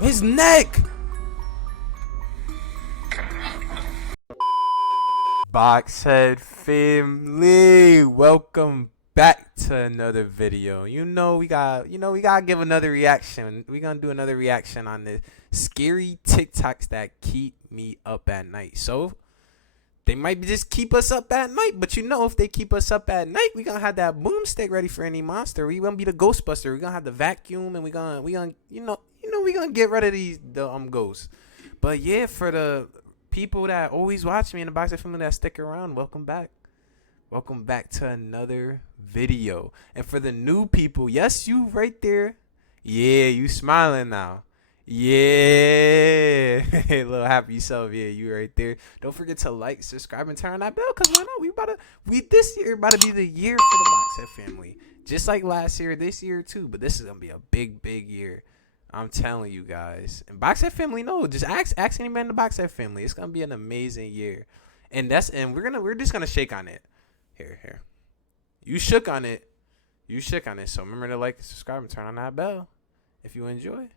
His neck. Boxhead family, welcome back to another video. We gotta give another reaction. We gonna do another reaction on this scary TikToks that keep me up at night. So they might just keep us up at night, but if they keep us up at night, we gonna have that boomstick ready for any monster. We gonna be the Ghostbuster. We gonna have the vacuum, and we gonna we gonna get rid of the ghosts. But yeah, for the people that always watch me in the Boxhead family that stick around, welcome back. Welcome back to another video. And for the new people, yes, you right there. Yeah, you smiling now. Yeah. Little happy self. Yeah, you right there. Don't forget to like, subscribe, and turn on that bell, because why not? This year about to be the year for the Boxhead family. Just like last year, this year too. But this is gonna be a big, big year. I'm telling you guys. And Boxhead family, no, just ask any man in the Boxhead family. It's gonna be an amazing year. And we're just gonna shake on it. Here. You shook on it. So remember to like, subscribe, and turn on that bell if you enjoy.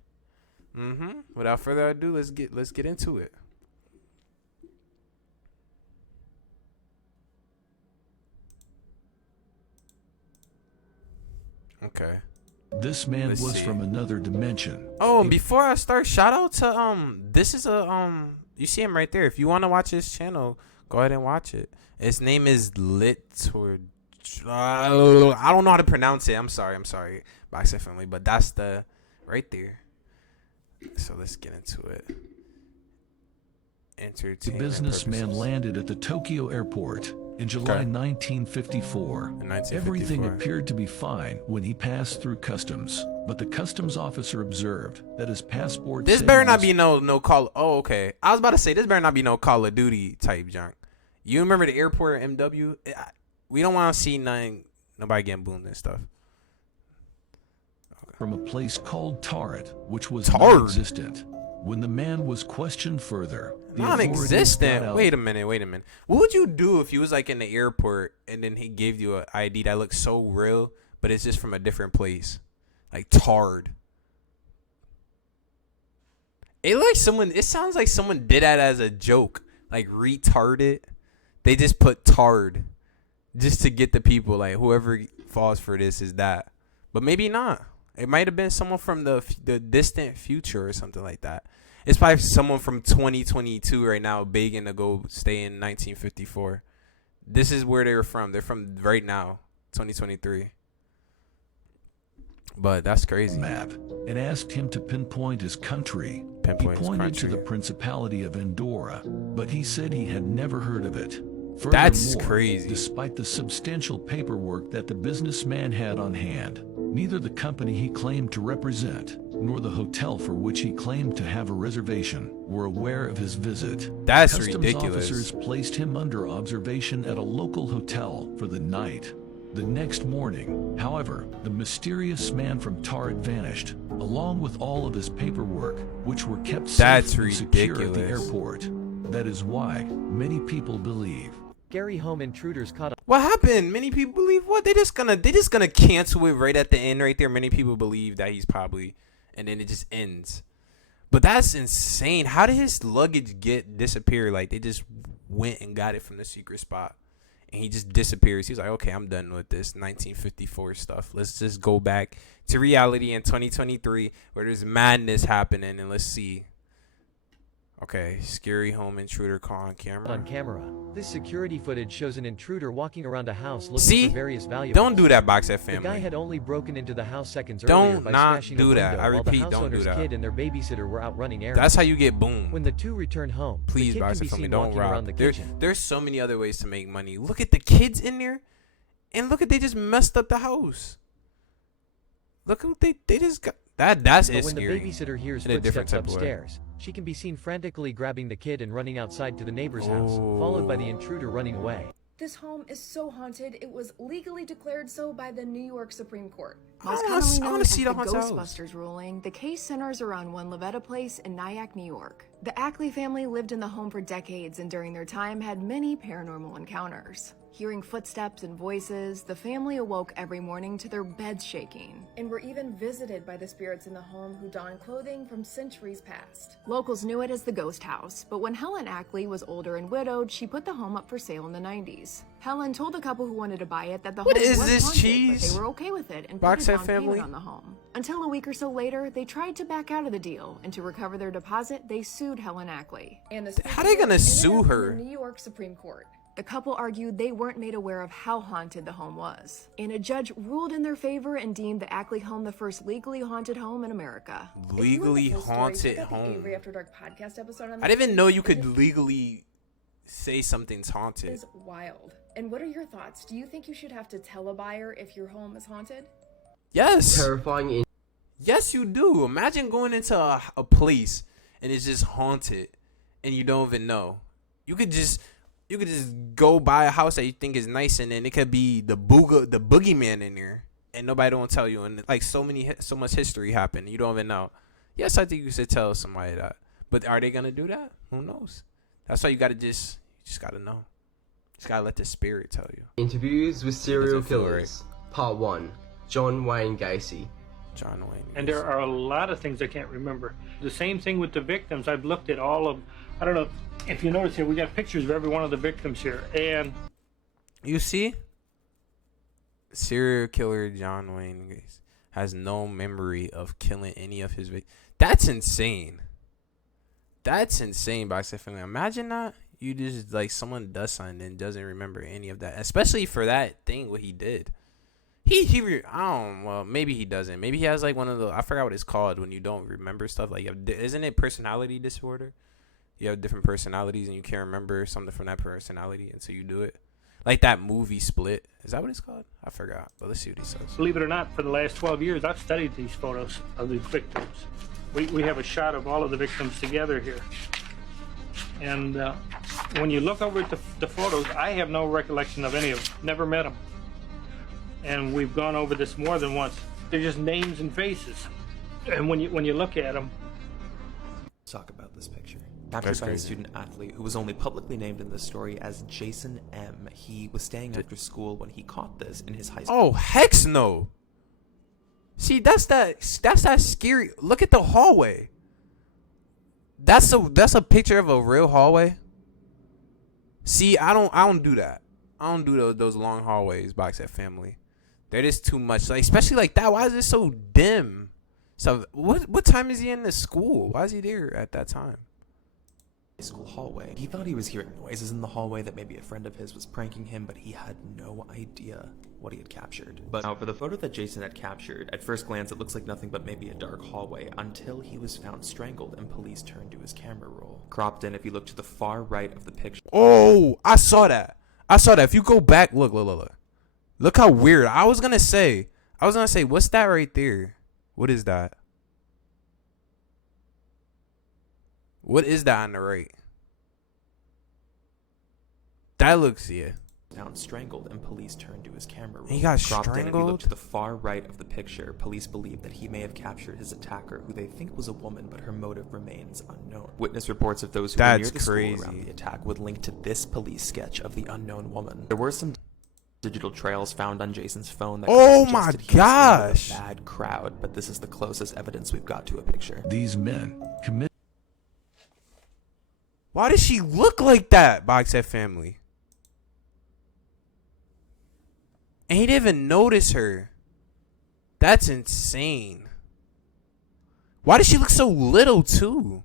Without further ado, let's get into it. Okay. This man was from another dimension. Oh, and before I start, shout out to this is a you see him right there. If you want to watch his channel, go ahead and watch it. His name is I don't know how to pronounce it. I'm sorry, Boxhead family, but that's the right there. So let's get into it. The businessman landed at the Tokyo airport in July 1954. Everything appeared to be fine when he passed through customs, but the customs officer observed that his passport. This better not be no call. Oh, okay. I was about to say this better not be no Call of Duty type junk. You remember the airport MW? We don't want to see nobody getting boomed and stuff. From a place called Tard, which was non-existent. When the man was questioned further, non-existent. Wait a minute. What would you do if you was like in the airport and then he gave you an ID that looks so real, but it's just from a different place, like Tard? It sounds like someone did that as a joke, like retarded. They just put Tard just to get the people, like whoever falls for this is that, but maybe not. It might have been someone from the distant future or something like that. It's probably someone from 2022 right now begging to go stay in 1954. This is where they're from. They're from right now, 2023. But that's crazy. Map and asked him to pinpoint his country. He pointed to the Principality of Andorra, but he said he had never heard of it. That's crazy. Despite the substantial paperwork that the businessman had on hand, neither the company he claimed to represent nor the hotel for which he claimed to have a reservation were aware of his visit. That's Customs ridiculous. Officers placed him under observation at a local hotel for the night. The next morning, however, the mysterious man from Tard vanished, along with all of his paperwork, which were kept safe and secure at the airport. That is why many people believe scary home intruders caught. What happened? Many people believe what? They just gonna cancel it right at the end, right there. Many people believe that he's probably, and then it just ends. But that's insane. How did his luggage disappear? Like they just went and got it from the secret spot, and he just disappears. He's like, okay, I'm done with this 1954 stuff. Let's just go back to reality in 2023 where there's madness happening, and let's see. Okay, scary home intruder caught on camera. This security footage shows an intruder walking around a house looking for various valuables. Don't do that, Boxhead family. The guy had only broken into the house seconds earlier by smashing a window while the house owner's kid and their babysitter were out running errands. That's how you get boomed. When the two returned home, please, the kid Boxhead family, don't rob. kitchen. There's so many other ways to make money. Look at the kids in there, and look at they just messed up the house. Look what they just got. That's but when scary. The babysitter hears footsteps upstairs, she can be seen frantically grabbing the kid and running outside to the neighbor's house, followed by the intruder running away. This home is so haunted, it was legally declared so by the New York Supreme Court. I want to see the Ghostbusters ruling. The case centers around One Levetta Place in Nyack, New York. The Ackley family lived in the home for decades and during their time had many paranormal encounters. Hearing footsteps and voices, the family awoke every morning to their beds shaking. And were even visited by the spirits in the home who donned clothing from centuries past. Locals knew it as the ghost house, but when Helen Ackley was older and widowed, she put the home up for sale in the 90s. Helen told the couple who wanted to buy it that the home was haunted, but they were okay with it and put a down payment on the home. Until a week or so later, they tried to back out of the deal, and to recover their deposit, they sued Helen Ackley. And the How they gonna sue her? in the New York Supreme Court. The couple argued they weren't made aware of how haunted the home was, and a judge ruled in their favor and deemed the Ackley home the first legally haunted home in America. Legally haunted home. Avery After Dark podcast episode on I didn't even know you could legally say something's haunted. Is wild. And what are your thoughts? Do you think you should have to tell a buyer if your home is haunted? Yes. Terrifying. Yes, you do. Imagine going into a place and it's just haunted and you don't even know. You could just go buy a house that you think is nice, and then it could be the boogeyman in there, and nobody don't tell you, and like so much history happened, you don't even know. Yes, I think you should tell somebody that, but are they gonna do that? Who knows? That's why you just gotta know. Just gotta let the spirit tell you. Interviews with serial killers. Part 1. John Wayne Gacy. John Wayne. And there are a lot of things I can't remember. The same thing with the victims. I've looked at all of, I don't know if you notice here, we got pictures of every one of the victims here. And you see, serial killer John Wayne Gacy has no memory of killing any of his victims. That's insane. That's insane, Box Family. Imagine that. You just, like, someone does something and doesn't remember any of that. Especially for that thing, what he did. Well, maybe he doesn't. Maybe he has, like, one of the, I forgot what it's called when you don't remember stuff. Like, isn't it personality disorder? You have different personalities and you can't remember something from that personality until you do it. Like that movie Split. Is that what it's called? I forgot. But let's see what he says. believe it or not, for the last 12 years, I've studied these photos of these victims. We have a shot of all of the victims together here. And when you look over at the photos, I have no recollection of any of them. Never met them. And we've gone over this more than once. They're just names and faces. And when you look at them. Talk about this picture. Captured by a student athlete who was only publicly named in this story as Jason M. He was staying after school when he caught this in his high school. Oh, heck no. See, that's that scary. Look at the hallway. That's a picture of a real hallway. See, I don't do that. I don't do those long hallways, Box Set Family. They're just too much. Like, especially like that. Why is it so dim? So what time is he in the school? Why is he there at that time? School hallway. He thought he was hearing noises in the hallway, that maybe a friend of his was pranking him, but he had no idea what he had captured. But now, for the photo that Jason had captured, at first glance it looks like nothing but maybe a dark hallway, until he was found strangled and police turned to his camera roll. Cropped in, if you look to the far right of the picture. Oh, I saw that. If you go back, look. Look how weird. I was gonna say, what's that right there? What is that? What is that on the right? That looks, yeah. Found strangled and police turned to his camera roll. He got Cropped in, if you look strangled? to the far right of the picture, police believe that he may have captured his attacker, who they think was a woman, but her motive remains unknown. Witness reports of those who were near the school around the attack would link to this police sketch of the unknown woman. There were some digital trails found on Jason's phone that Oh my suggested he was part of gosh. a bad crowd, but this is the closest evidence we've got to a picture. These men committed. Why does she look like that, Box Set Family? And he didn't even notice her. That's insane. Why does she look so little too?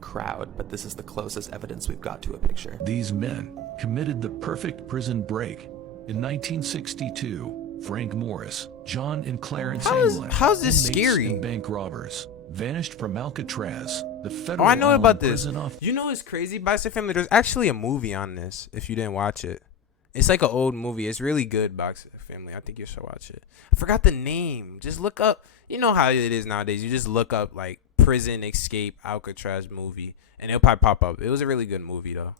Crowd, but this is the closest evidence we've got to a picture. These men committed the perfect prison break. In 1962, Frank Morris, John and Clarence England, how's this inmates scary? and bank robbers, vanished from Alcatraz, the federal Oh, I know island about this. prison off. You know what's crazy, Box Set Family? There's actually a movie on this, if you didn't watch it. It's like an old movie. It's really good, Box Set Family. I think you should watch it. I forgot the name. Just look up. You know how it is nowadays. You just look up, like, prison escape Alcatraz movie, and it'll probably pop up. It was a really good movie, though.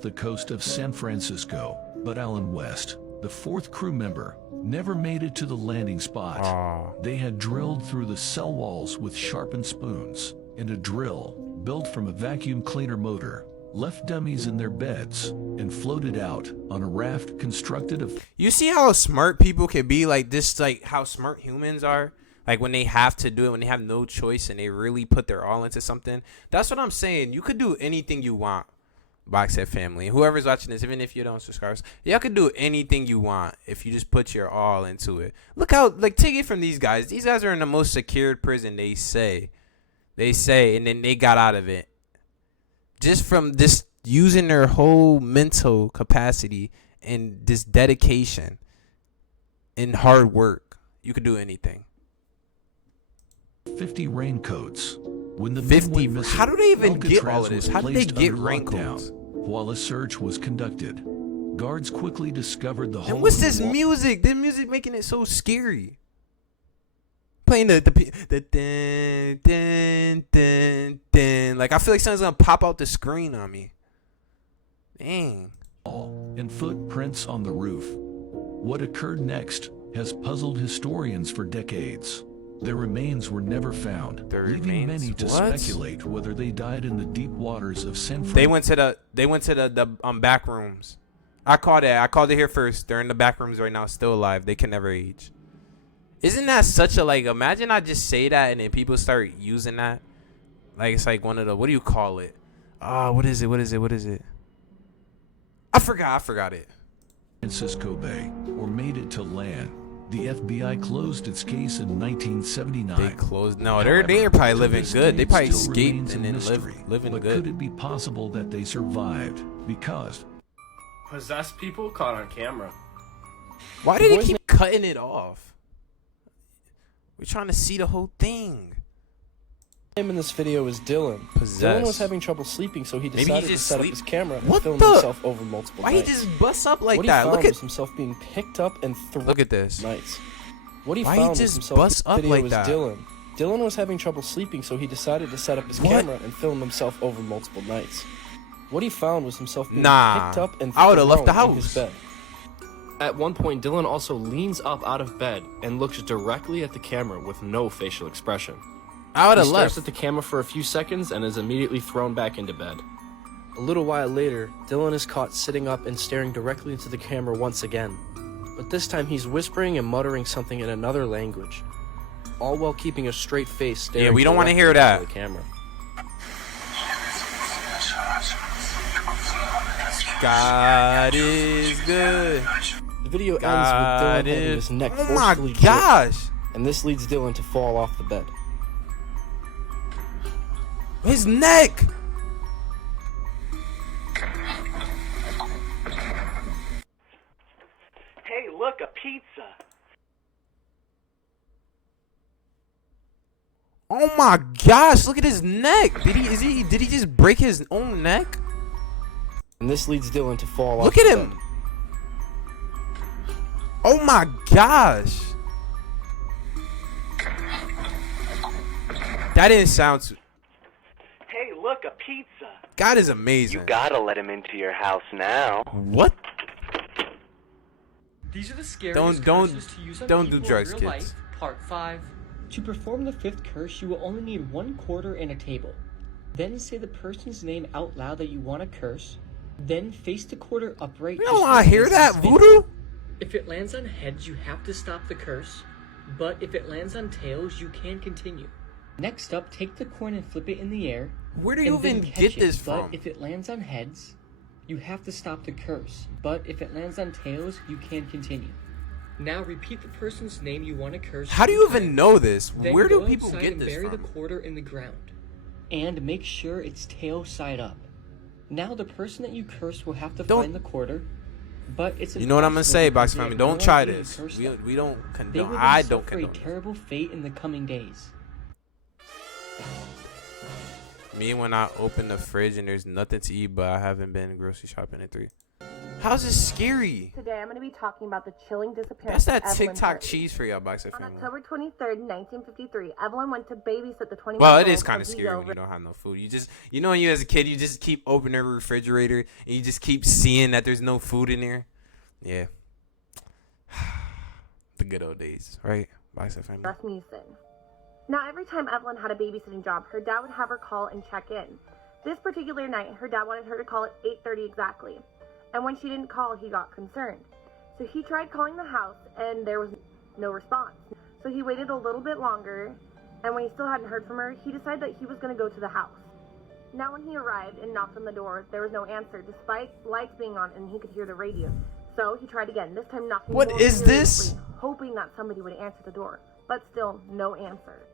The coast of San Francisco, but Alan West, the fourth crew member, never made it to the landing spot. Aw. They had drilled through the cell walls with sharpened spoons, and a drill, built from a vacuum cleaner motor, left dummies in their beds, and floated out on a raft constructed of... You see how smart people can be, like this, like how smart humans are? Like when they have to do it, when they have no choice and they really put their all into something. That's what I'm saying. You could do anything you want, Boxhead family. Whoever's watching this, even if you don't subscribe, y'all could do anything you want if you just put your all into it. Look how, like, take it from these guys. These guys are in the most secured prison, they say, and then they got out of it. Just from this using their whole mental capacity and this dedication and hard work, you could do anything. 50 raincoats. When the 50. men went missing, How do they even get Alcatraz all of this? was How did they placed get under raincoats? lockdown while a search was conducted. Guards quickly discovered the hole. And what's in this the wall. music? This music making it so scary. Playing the dun, dun, dun, dun. Like I feel like something's gonna pop out the screen on me. Dang. And footprints on the roof. What occurred next has puzzled historians for decades. Their remains were never found, leaving many to speculate whether they died in the deep waters of San Francisco. They went to the back rooms. I called it here first. They're in the back rooms right now, still alive. They can never age. Isn't that such a, like, imagine I just say that and then people start using that. Like it's like one of the, what do you call it? What is it? I forgot it. Francisco Bay, or made it to land. The FBI closed its case in 1979. They closed. No, they're probably living good. They probably escaped and then living but good. Could it be possible that they survived because Possessed people caught on camera. Why did they keep cutting it off? We're trying to see the whole thing. Name in this video is Dylan. Possessed. Dylan was having trouble sleeping, so he decided to set up his camera and film himself over multiple nights. Why he just bust up like what that? He found Look at was himself being picked up and thrown. Look at this. Nights. What he Why found he was just himself bust up video like was that? Dylan. Dylan was having trouble sleeping, so he decided to set up his camera and film himself over multiple nights. What he found was himself being picked up and I would have left the thrown in his house. bed. At one point, Dylan also leans up out of bed and looks directly at the camera with no facial expression. I would have He left. stares at the camera for a few seconds and is immediately thrown back into bed. A little while later, Dylan is caught sitting up and staring directly into the camera once again. But this time he's whispering and muttering something in another language, all while keeping a straight face staring. Yeah, we don't want to hear directly that. into the camera. God is good. The video ends with God Dylan having is. his neck Oh my forcefully gosh. jerked, and this leads Dylan to fall off the bed. His neck. Hey, look, a pizza. Oh my gosh, look at his neck. Did he just break his own neck? And this leads Dylan to fall off Look the at him. bed. Oh my gosh. That didn't sound too. Hey, look, a pizza. God is amazing. You gotta let him into your house now. What? These are the scariest curses to use on don't do people drugs, in real kids. life, part 5. To perform the 5th curse, you will only need 1 quarter and a table. Then say the person's name out loud that you want to curse. Then face the quarter upright. We don't want to hear that, voodoo. If it lands on heads, you have to stop the curse. But if it lands on tails, you can continue. Next up, take the coin and flip it in the air. Where do you and then even catch get it. this But from? if it lands on heads, you have to stop the curse. But if it lands on tails, you can continue. Now repeat the person's name you want to curse. How do you even know this? Then Where do go people outside get and this bury from? the quarter in the ground. And make sure it's tail side up. Now the person that you cursed will have to find the quarter. But it's You know what I'm gonna say, Box impossible Family? because Don't they try have no idea this. you cursed We them. don't They condone. will I then don't suffer a condone. terrible fate in the coming days. Me when I open the fridge and there's nothing to eat, but I haven't been grocery shopping in 3. How's this scary? Today I'm going to be talking about the chilling disappearance That's that of Evelyn TikTok Hurley. cheese for y'all, Box On Family. October 23rd, 1953, Evelyn went to babysit the 21-year-old. Well, it is kind of scary when you don't have no food. You know, when you as a kid, you just keep opening the refrigerator and you just keep seeing that there's no food in there. Yeah. The good old days, right? Box Family. Rasmussen. Now, every time Evelyn had a babysitting job, her dad would have her call and check in. This particular night, her dad wanted her to call at 8:30 exactly, and when she didn't call, he got concerned. So he tried calling the house, and there was no response. So he waited a little bit longer, and when he still hadn't heard from her, he decided that he was going to go to the house. Now when he arrived and knocked on the door, there was no answer, despite lights being on and he could hear the radio. So he tried again, this time knocking What more is this? furiously, hoping that somebody would answer the door, but still no answer.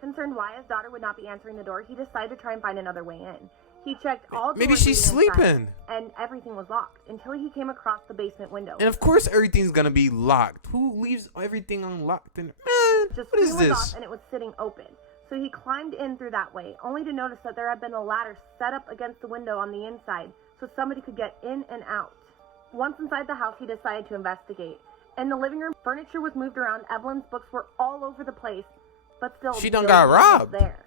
Concerned why his daughter would not be answering the door, he decided to try and find another way in. He checked all doors Maybe she's leading inside, sleeping. and everything was locked until he came across the basement window. And of course everything's gonna be locked. Who leaves everything unlocked? And man, Just what is screen was this? off and it was sitting open. So he climbed in through that way, only to notice that there had been a ladder set up against the window on the inside so somebody could get in and out. Once inside the house, he decided to investigate. In the living room, furniture was moved around, Evelyn's books were all over the place, but still She done no got one was robbed. there.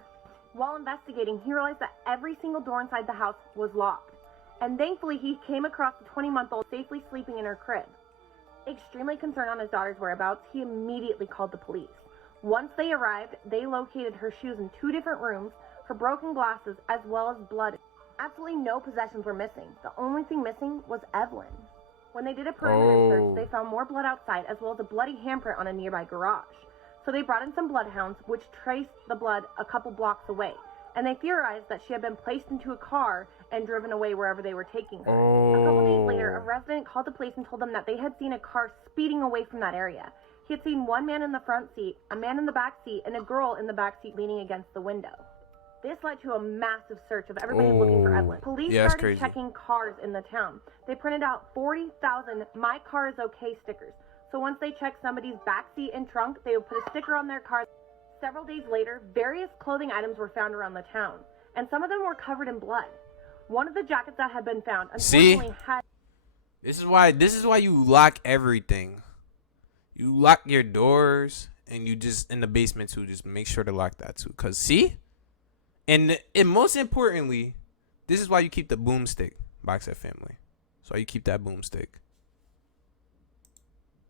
While investigating, he realized that every single door inside the house was locked. And thankfully, he came across a 20-month-old safely sleeping in her crib. Extremely concerned on his daughter's whereabouts, he immediately called the police. Once they arrived, they located her shoes in 2 different rooms, her broken glasses, as well as blood. Absolutely no possessions were missing. The only thing missing was Evelyn. When they did a perimeter search, they found more blood outside, as well as a bloody handprint on a nearby garage. So they brought in some bloodhounds, which traced the blood a couple blocks away. And they theorized that she had been placed into a car and driven away wherever they were taking her. A couple days later, a resident called the police and told them that they had seen a car speeding away from that area. He had seen one man in the front seat, a man in the back seat, and a girl in the back seat leaning against the window. This led to a massive search of everybody looking for Evelyn. Police started checking cars in the town. They printed out 40,000 "My Car is Okay" stickers. So once they checked somebody's backseat and trunk, they would put a sticker on their car. Several days later, various clothing items were found around the town, and some of them were covered in blood. One of the jackets that had been found, unfortunately, had... This is why you lock everything. You lock your doors, and you just, in the basement too, just make sure to lock that too. Cause see? And most importantly, this is why you keep the boomstick, Boxhead family. So you keep that boomstick.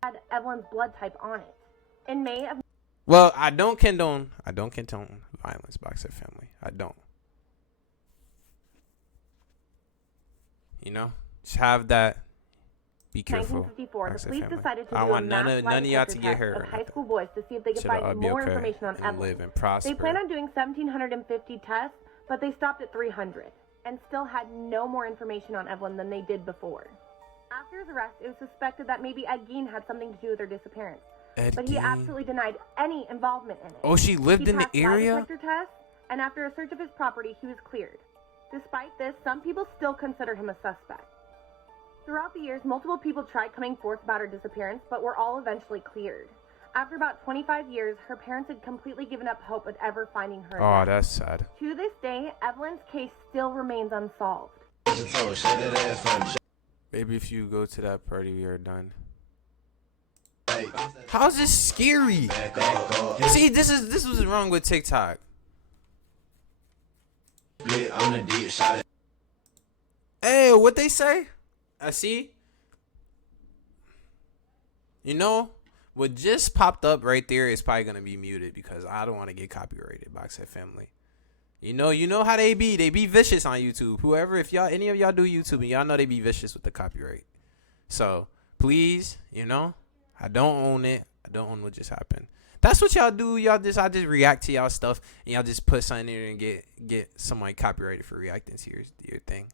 Had Evelyn's blood type on it. In May of... Well, I don't condone violence, Boxhead family. I don't. You know, just have that. Be careful. 1954, the police decided to I do a want none mass of lie y'all detector to get test hurt. of high school boys to see if they could Should've find be more okay information on and Evelyn. live and prosper. They planned on doing 1,750 tests, but they stopped at 300 and still had no more information on Evelyn than they did before. After his arrest, it was suspected that maybe Ed Gein had something to do with her disappearance. But he absolutely denied any involvement in it. Oh, she lived in the area? He passed lie detector tests, and after a search of his property, he was cleared. Despite this, some people still consider him a suspect. Throughout the years, multiple people tried coming forth about her disappearance, but were all eventually cleared. After about 25 years, her parents had completely given up hope of ever finding her Oh, again. that's sad. To this day, Evelyn's case still remains unsolved. Maybe if you go to that party, we are done. How's this scary? See, this was wrong with TikTok. Hey, what they say? I see. You know, what just popped up right there is probably gonna be muted because I don't want to get copyrighted. Boxhead family. You know how they be. They be vicious on YouTube. Whoever, if any of y'all do YouTube, and y'all know they be vicious with the copyright. So please, I don't own it. I don't own what just happened. That's what y'all do. I just react to y'all stuff, and y'all just put something in there and get somebody copyrighted for reacting to your thing.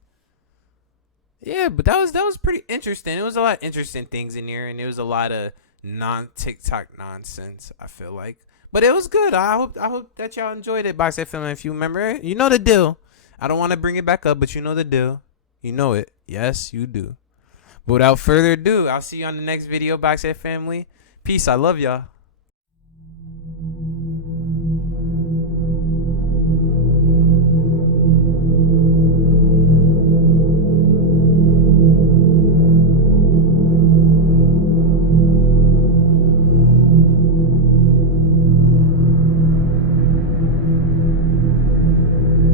Yeah, but that was pretty interesting. It was a lot of interesting things in there, and there was a lot of non-TikTok nonsense, I feel like. But it was good. I hope that y'all enjoyed it, Boxhead family. If you remember it, you know the deal. I don't want to bring it back up, but you know the deal. You know it. Yes, you do. But without further ado, I'll see you on the next video, Boxhead family. Peace. I love y'all.